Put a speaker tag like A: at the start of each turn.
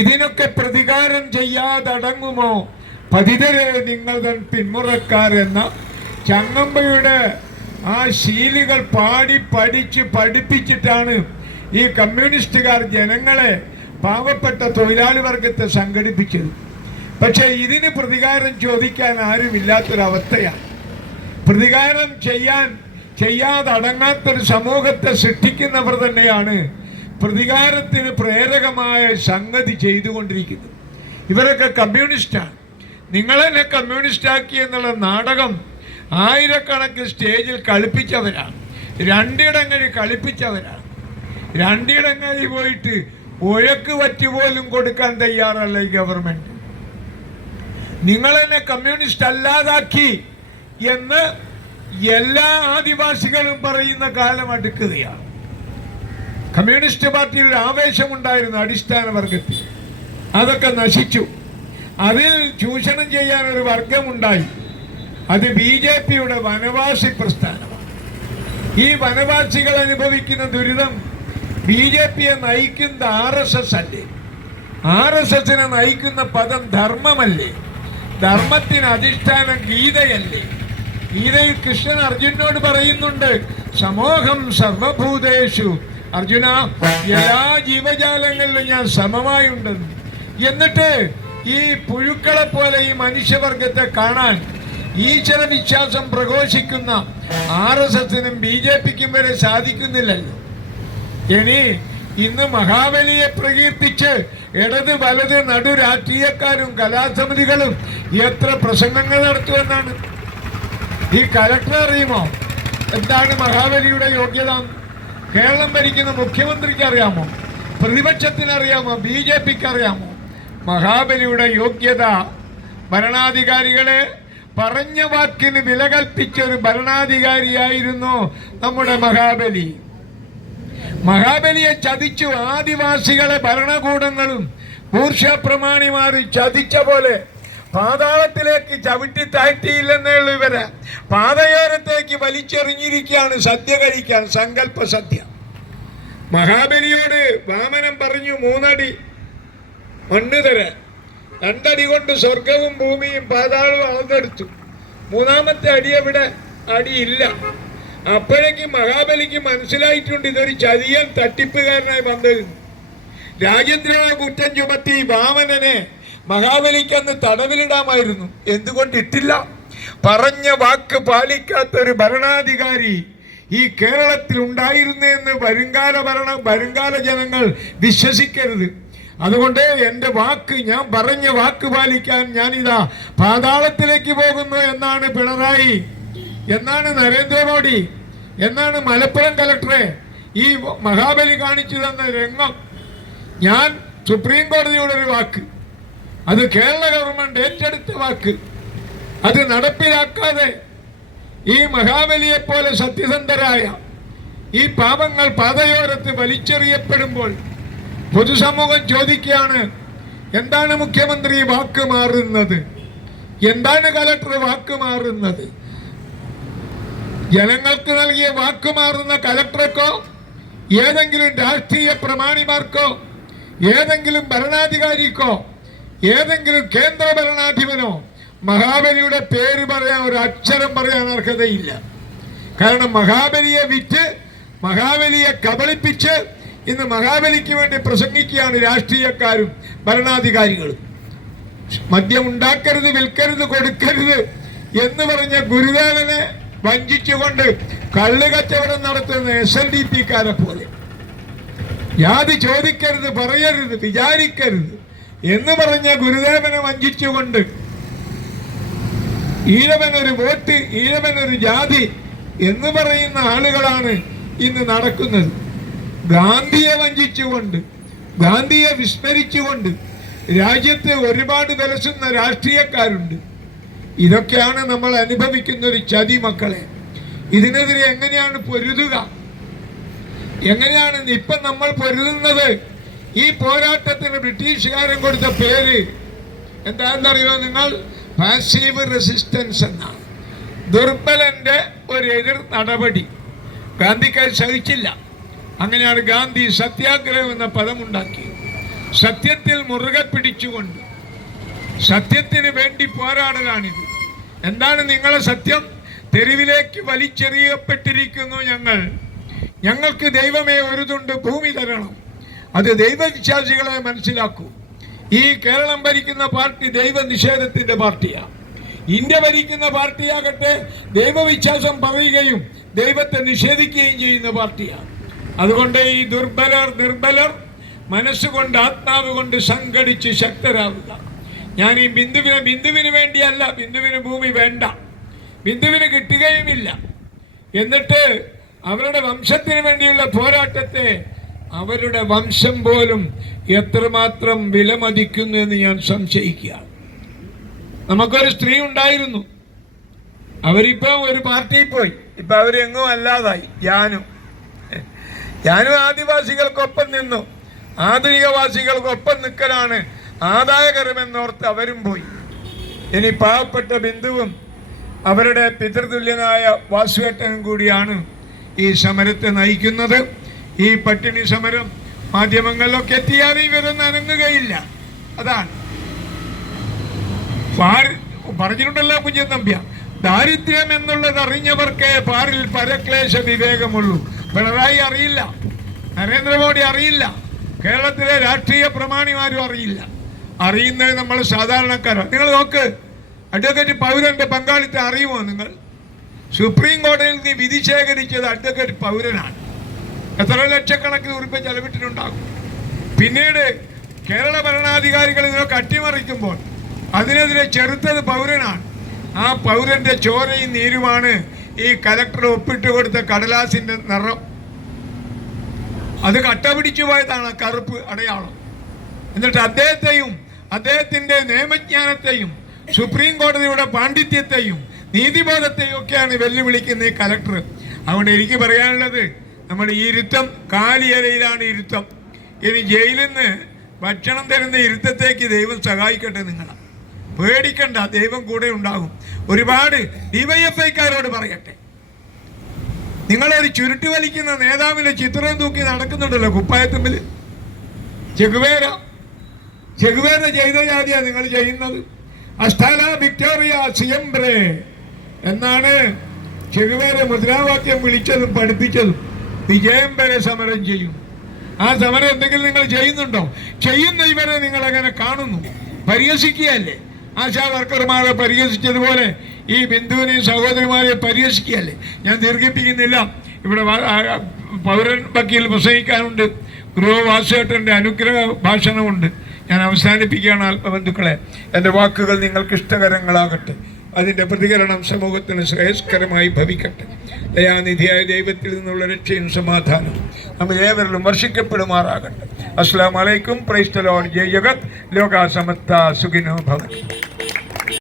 A: ഇതിനൊക്കെ പ്രതികാരം ചെയ്യാതടങ്ങുമോ? പതിതരെ നിങ്ങൾ തൻ പിന്മുറക്കാർ എന്ന ചങ്ങമ്പയുടെ ആ ശീലുകൾ പാടി പഠിച്ച് പഠിപ്പിച്ചിട്ടാണ് ഈ കമ്മ്യൂണിസ്റ്റുകാർ ജനങ്ങളെ പാവപ്പെട്ട തൊഴിലാളി വർഗത്തെ സംഘടിപ്പിച്ചത്. പക്ഷേ ഇതിന് പ്രതികാരം ചോദിക്കാൻ ആരുമില്ലാത്തൊരവസ്ഥയാണ്. പ്രതികാരം ചെയ്യാൻ ചെയ്യാതടങ്ങാത്തൊരു സമൂഹത്തെ സൃഷ്ടിക്കുന്നവർ തന്നെയാണ് പ്രതികാരത്തിന് പ്രേരകമായ സംഗതി ചെയ്തുകൊണ്ടിരിക്കുന്നത് ഇവരൊക്കെ കമ്മ്യൂണിസ്റ്റാണ്. നിങ്ങളെന്നെ കമ്മ്യൂണിസ്റ്റാക്കി എന്നുള്ള നാടകം ആയിരക്കണക്കിന് സ്റ്റേജിൽ കളിപ്പിച്ചവരാണ്. രണ്ടിടങ്ങളിൽ കളിപ്പിച്ചവരാണ്. രണ്ടിടങ്ങളിൽ പോയിട്ട് ഒഴക്ക് വറ്റി പോലും കൊടുക്കാൻ തയ്യാറല്ല ഈ ഗവൺമെന്റ്. നിങ്ങളെന്നെ കമ്മ്യൂണിസ്റ്റ് അല്ലാതാക്കി എന്ന് എല്ലാ ആദിവാസികളും പറയുന്ന കാലം അടുക്കുകയാണ്. കമ്മ്യൂണിസ്റ്റ് പാർട്ടിയിൽ ഒരു ആവേശമുണ്ടായിരുന്നു അടിസ്ഥാന വർഗത്തിൽ. അതൊക്കെ നശിച്ചു. അതിൽ ചൂഷണം ചെയ്യാൻ ഒരു വർഗമുണ്ടായി. അത് ബി ജെ പിയുടെ വനവാസി പ്രസ്ഥാനമാണ്. ഈ വനവാസികൾ അനുഭവിക്കുന്ന ദുരിതം ബി ജെ പിയെ നയിക്കുന്ന ആർ എസ് എസ് അല്ലേ? ആർ എസ് എസിനെ നയിക്കുന്ന പദം ധർമ്മമല്ലേ? ധർമ്മത്തിന് അധിഷ്ഠാനം ഗീതയല്ലേ? ഗീതയിൽ കൃഷ്ണൻ അർജുനോട് പറയുന്നുണ്ട് സമൂഹം സർവഭൂതേഷു അർജുന എല്ലാ ജീവജാലങ്ങളിലും ഞാൻ സമമായുണ്ടെന്ന് എന്നിട്ട് ഈ പുഴുക്കളെ പോലെ ഈ മനുഷ്യവർഗത്തെ കാണാൻ ഈശ്വര വിശ്വാസം പ്രഘോഷിക്കുന്ന ആർ എസ് എസിനും ബി ജെ പിക്കും വരെ സാധിക്കുന്നില്ലല്ലോ. ഇനി ഇന്ന് മഹാബലിയെ പ്രകീർത്തിച്ച് ഇടത് വലത് നടു രാഷ്ട്രീയക്കാരും കലാസമിതികളും എത്ര പ്രസംഗങ്ങൾ നടത്തുമെന്നാണ്. ഈ കലക്ടർ അറിയുമോ? എന്താണ് മഹാബലിയുടെ യോഗ്യത കേരളം ഭരിക്കുന്ന മുഖ്യമന്ത്രിക്ക് അറിയാമോ പ്രതിപക്ഷത്തിന് അറിയാമോ ബി ജെ പിക്ക് അറിയാമോ മഹാബലിയുടെ യോഗ്യത. ഭരണാധികാരികളെ പറഞ്ഞ വാക്കിന് വില കൽപ്പിച്ച ഒരു ഭരണാധികാരിയായിരുന്നു നമ്മുടെ മഹാബലി. മഹാബലിയെ ചതിച്ചു ആദിവാസികളെ ഭരണകൂടങ്ങളും മൂർഷ പ്രമാണിമാർ ചതിച്ച പോലെ പാതാളത്തിലേക്ക് ചവിട്ടി താഴ്ത്തിയില്ലെന്നേ ഉള്ളൂ ഇവരെ. പാതയോരത്തേക്ക് വലിച്ചെറിഞ്ഞിരിക്കുകയാണ് സദ്യ കഴിക്കാൻ സങ്കല്പ സദ്യ. മഹാബലിയോട് വാമനം പറഞ്ഞു മൂന്നടി മണ്ണ് തരാൻ രണ്ടടി കൊണ്ട് സ്വർഗവും ഭൂമിയും പാതാളവും അളന്നെടുത്തു. മൂന്നാമത്തെ അടി അവിടെ അടിയില്ല. അപ്പോഴേക്കും മഹാബലിക്ക് മനസ്സിലായിട്ടുണ്ട് ഇതൊരു ചതിയൻ തട്ടിപ്പുകാരനായി വന്നത് രാജേന്ദ്രനെ കുറ്റം ചുമത്തി വാമനനെ മഹാബലിക്ക് അന്ന് തടവിലിടാമായിരുന്നു. എന്തുകൊണ്ട് ഇട്ടില്ല പറഞ്ഞ വാക്ക് പാലിക്കാത്ത ഒരു ഭരണാധികാരി ഈ കേരളത്തിൽ ഉണ്ടായിരുന്നു എന്ന് വരുംകാല ഭരണ വരുംകാല ജനങ്ങൾ വിശ്വസിക്കരുത്. അതുകൊണ്ട് എന്റെ വാക്ക് ഞാൻ പറഞ്ഞ വാക്ക് പാലിക്കാൻ ഞാനിതാ പാതാളത്തിലേക്ക് പോകുന്നു എന്നാണ് പിണറായി. എന്നാണ് നരേന്ദ്രമോദി. എന്നാണ് മലപ്പുറം കലക്ടറെ ഈ മഹാബലി കാണിച്ചു തന്ന രംഗം. ഞാൻ സുപ്രീം കോടതിയുടെ ഒരു വാക്ക്. അത് കേരള ഗവൺമെന്റ് ഏറ്റെടുത്ത വാക്ക്. അത് നടപ്പിലാക്കാതെ ഈ മഹാബലിയെ പോലെ സത്യസന്ധരായ ഈ പാപങ്ങൾ പാതയോരത്ത് വലിച്ചെറിയപ്പെടുമ്പോൾ പൊതുസമൂഹം ചോദിക്കുകയാണ് എന്താണ് മുഖ്യമന്ത്രി വാക്ക് മാറുന്നത്? എന്താണ് കലക്ടർ വാക്ക് മാറുന്നത്? ജനങ്ങൾക്ക് നൽകിയ വാക്ക് മാറുന്ന കലക്ടർക്കോ ഏതെങ്കിലും രാഷ്ട്രീയ പ്രമാണിമാർക്കോ ഏതെങ്കിലും ഭരണാധികാരിക്കോ ഏതെങ്കിലും കേന്ദ്ര ഭരണാധിപനോ മഹാബലിയുടെ പേര് പറയാൻ ഒരു അക്ഷരം പറയാൻ അർഹതയില്ല. കാരണം മഹാബലിയെ വിറ്റ് മഹാബലിയെ കബളിപ്പിച്ച് ഇന്ന് മഹാബലിക്ക് വേണ്ടി പ്രസംഗിക്കുകയാണ് രാഷ്ട്രീയക്കാരും ഭരണാധികാരികളും. മദ്യം ഉണ്ടാക്കരുത് വിൽക്കരുത് കൊടുക്കരുത് എന്ന് പറഞ്ഞ ഗുരുദേവനെ വഞ്ചിച്ചുകൊണ്ട് കള്ള് കച്ചവടം നടത്തുന്ന എസ് എൽ ഡി പിക്കാരെ പോലെ. ജാതി ചോദിക്കരുത് പറയരുത് വിചാരിക്കരുത്. എന്ന് പറഞ്ഞ ഗുരുദേവനെ വഞ്ചിച്ചുകൊണ്ട് ഈഴവനൊരു വോട്ട് ഈഴവനൊരു ജാതി എന്ന് പറയുന്ന ആളുകളാണ് ഇന്ന് നടക്കുന്നത്. ഗാന്ധിയെ വഞ്ചിച്ചുകൊണ്ട് ഗാന്ധിയെ വിസ്മരിച്ചുകൊണ്ട് രാജ്യത്ത് ഒരുപാട് വിലസുന്ന രാഷ്ട്രീയക്കാരുണ്ട്. ഇതൊക്കെയാണ് നമ്മൾ അനുഭവിക്കുന്ന ഒരു ചതി മക്കളെ. ഇതിനെതിരെ എങ്ങനെയാണ് പൊരുതുക? എങ്ങനെയാണ് ഇപ്പം നമ്മൾ പൊരുതുന്നത്? ഈ പോരാട്ടത്തിന് ബ്രിട്ടീഷുകാരൻ കൊടുത്ത പേര് എന്താണെന്നറിയോ നിങ്ങൾ? പാസീവ് റെസിസ്റ്റൻസ് എന്നാണ് ദുർബലന്റെ ഒരു എതിർ നടപടി. ഗാന്ധിക്ക് സഹിച്ചില്ല അങ്ങനെയാണ് ഗാന്ധി സത്യാഗ്രഹം എന്ന പദം ഉണ്ടാക്കിയത് സത്യത്തിൽ മുറുകെ പിടിച്ചുകൊണ്ട് സത്യത്തിന് വേണ്ടി പോരാടലാണിത്. എന്താണ് നിങ്ങളെ സത്യം? തെരുവിലേക്ക് വലിച്ചെറിയപ്പെട്ടിരിക്കുന്നു ഞങ്ങൾ. ഞങ്ങൾക്ക് ദൈവമേ ഒരു തുണ്ട് ഭൂമി തരണം. അത് ദൈവവിശ്വാസികളെ മനസ്സിലാക്കൂ. ഈ കേരളം ഭരിക്കുന്ന പാർട്ടി ദൈവനിഷേധത്തിന്റെ പാർട്ടിയാണ് ഇന്ത്യ ഭരിക്കുന്ന പാർട്ടിയാകട്ടെ ദൈവവിശ്വാസം പറയുകയും ദൈവത്തെ നിഷേധിക്കുകയും ചെയ്യുന്ന പാർട്ടിയാണ് അതുകൊണ്ട് ഈ ദുർബലർ നിർബലർ മനസ്സുകൊണ്ട് ആത്മാവ് കൊണ്ട് സംഘടിച്ച് ശക്തരാവുക. ഞാൻ ഈ ബിന്ദുവിനെ ബിന്ദുവിന് വേണ്ടിയല്ല ബിന്ദുവിന് ഭൂമി വേണ്ട ബിന്ദുവിന് കിട്ടുകയുമില്ല. എന്നിട്ട് അവരുടെ വംശത്തിന് വേണ്ടിയുള്ള പോരാട്ടത്തെ അവരുടെ വംശം പോലും എത്രമാത്രം വിലമതിക്കുന്നു എന്ന് ഞാൻ സംശയിക്കുകയാണ്. നമുക്കൊരു സ്ത്രീ ഉണ്ടായിരുന്നു. അവരിപ്പോ ഒരു പാർട്ടിയിൽ പോയി. ഇപ്പൊ അവരെങ്ങും അല്ലാതായി. ഞാനും. ഞാനും ആദിവാസികൾക്കൊപ്പം നിന്നു. ആധുനികവാസികൾക്കൊപ്പം നിൽക്കലാണ് ആദായകരമെന്നോർത്ത് അവരും പോയി. ഇനി പാവപ്പെട്ട ബിന്ദുവും അവരുടെ പിതൃതുല്യനായ വാസുവേട്ടനും കൂടിയാണ് ഈ സമരത്തെ നയിക്കുന്നത്. ഈ പട്ടിണി സമരം മാധ്യമങ്ങളിലൊക്കെ എത്തിയാൽ ഇവരൊന്നും അനങ്ങുകയില്ല അതാണ്. പറഞ്ഞിട്ടുണ്ടല്ലോ കുഞ്ഞൻ നമ്പ്യ. ദാരിദ്ര്യം എന്നുള്ളത് അറിഞ്ഞവർക്ക് പാറിൽ പരക്ലേശ വിവേകമുള്ളൂ. പിണറായി അറിയില്ല. നരേന്ദ്രമോദി അറിയില്ല. കേരളത്തിലെ രാഷ്ട്രീയ പ്രമാണിമാരും അറിയില്ല. അറിയുന്നത് നമ്മൾ സാധാരണക്കാരാണ് നിങ്ങൾ നോക്ക് അഡ്വക്കേറ്റ് പൗരന്റെ പങ്കാളിത്തം അറിയുമോ നിങ്ങൾ? സുപ്രീം കോടതിയിൽ നിന്ന് വിധി ശേഖരിച്ചത് അഡ്വക്കേറ്റ് പൗരനാണ്. എത്ര ലക്ഷക്കണക്കിന് ഉറുപ്പ ചെലവിട്ടിട്ടുണ്ടാകും. പിന്നീട് കേരള ഭരണാധികാരികൾ ഇതിനൊക്കെ അട്ടിമറിക്കുമ്പോൾ അതിനെതിരെ ചെറുത്തത് പൗരനാണ്. ആ പൗരന്റെ ചോരയും നീരുമാണ് ഈ കലക്ടർ ഒപ്പിട്ട് കൊടുത്ത കടലാസിന്റെ നിറം. അത് കട്ട പിടിച്ചു പോയതാണ് കറുപ്പ് അടയാളം. എന്നിട്ട് അദ്ദേഹത്തെയും അദ്ദേഹത്തിന്റെ നിയമജ്ഞാനത്തെയും സുപ്രീം കോടതിയുടെ പാണ്ഡിത്യത്തെയും നീതിബോധത്തെയും ഒക്കെയാണ് വെല്ലുവിളിക്കുന്ന ഈ കലക്ടർ. അതുകൊണ്ട് എനിക്ക് പറയാനുള്ളത് നമ്മുടെ ഈ ഇരുത്തം കാലിയലയിലാണ് ഇരുത്തം. ഇനി ജയിലിൽ നിന്ന് ഭക്ഷണം തരുന്ന ഇരുത്തത്തേക്ക് ദൈവം സഹായിക്കട്ടെ നിങ്ങളെ. പേടിക്കണ്ട ദൈവം കൂടെ ഉണ്ടാകും. ഒരുപാട് ഡിവൈഎഫ്ഐക്കാരോട് പറയട്ടെ. നിങ്ങളൊരു ചുരുട്ടി വലിക്കുന്ന നേതാവിനെ ചിത്രം തൂക്കി നടക്കുന്നുണ്ടല്ലോ കുപ്പായത്തുമ്പിൽ ചെകുവേര ചെകുവേര ചെയ്ത ജാതിയാ നിങ്ങൾ ചെയ്യുന്നത്. അസ്ഥാന വിക്ടോറിയ സിയംബ്രേ എന്നാണ് ചെകുവേര മുദ്രാവാക്യം വിളിച്ചതും പഠിപ്പിച്ചതും. വിജയം വരെ സമരം ചെയ്യും. ആ സമരം എന്തെങ്കിലും നിങ്ങൾ ചെയ്യുന്നുണ്ടോ? ചെയ്യുന്ന ഇവരെ നിങ്ങൾ അങ്ങനെ കാണുന്നു. പരിഹസിക്കുകയല്ലേ? ആശാ വർക്കർമാരെ പരിഹസിച്ചതുപോലെ ഈ ബിന്ദുവിനെയും സഹോദരിമാരെ പരിഹസിക്കുകയല്ലേ? ഞാൻ ദീർഘിപ്പിക്കുന്നില്ല. ഇവിടെ പൗരൻ വക്കീൽ പ്രസംഗിക്കാനുണ്ട്. ഗൃഹവാസേട്ടന്റെ അനുഗ്രഹ ഭാഷണമുണ്ട്. ഞാൻ അവസാനിപ്പിക്കുകയാണ് ആത്മബന്ധുക്കളെ എന്റെ വാക്കുകൾ നിങ്ങൾക്ക് ഇഷ്ടകരങ്ങളാകട്ടെ അതിന്റെ പ്രതികരണം സമൂഹത്തിന് ശ്രേയസ്കരമായി ഭവിക്കട്ടെ. ദയാനിധിയായ ദൈവത്തിൽ നിന്നുള്ള രക്ഷയും സമാധാനവും നമ്മൾ ഏവരിലും വർഷിക്കപ്പെടുമാറാകട്ടെ. അസ്സാം വലൈക്കും പ്രൈസ്തലോൺ ജയ് ജഗത്. ലോകാസമത്ത സുഖിനോ ഭവൻ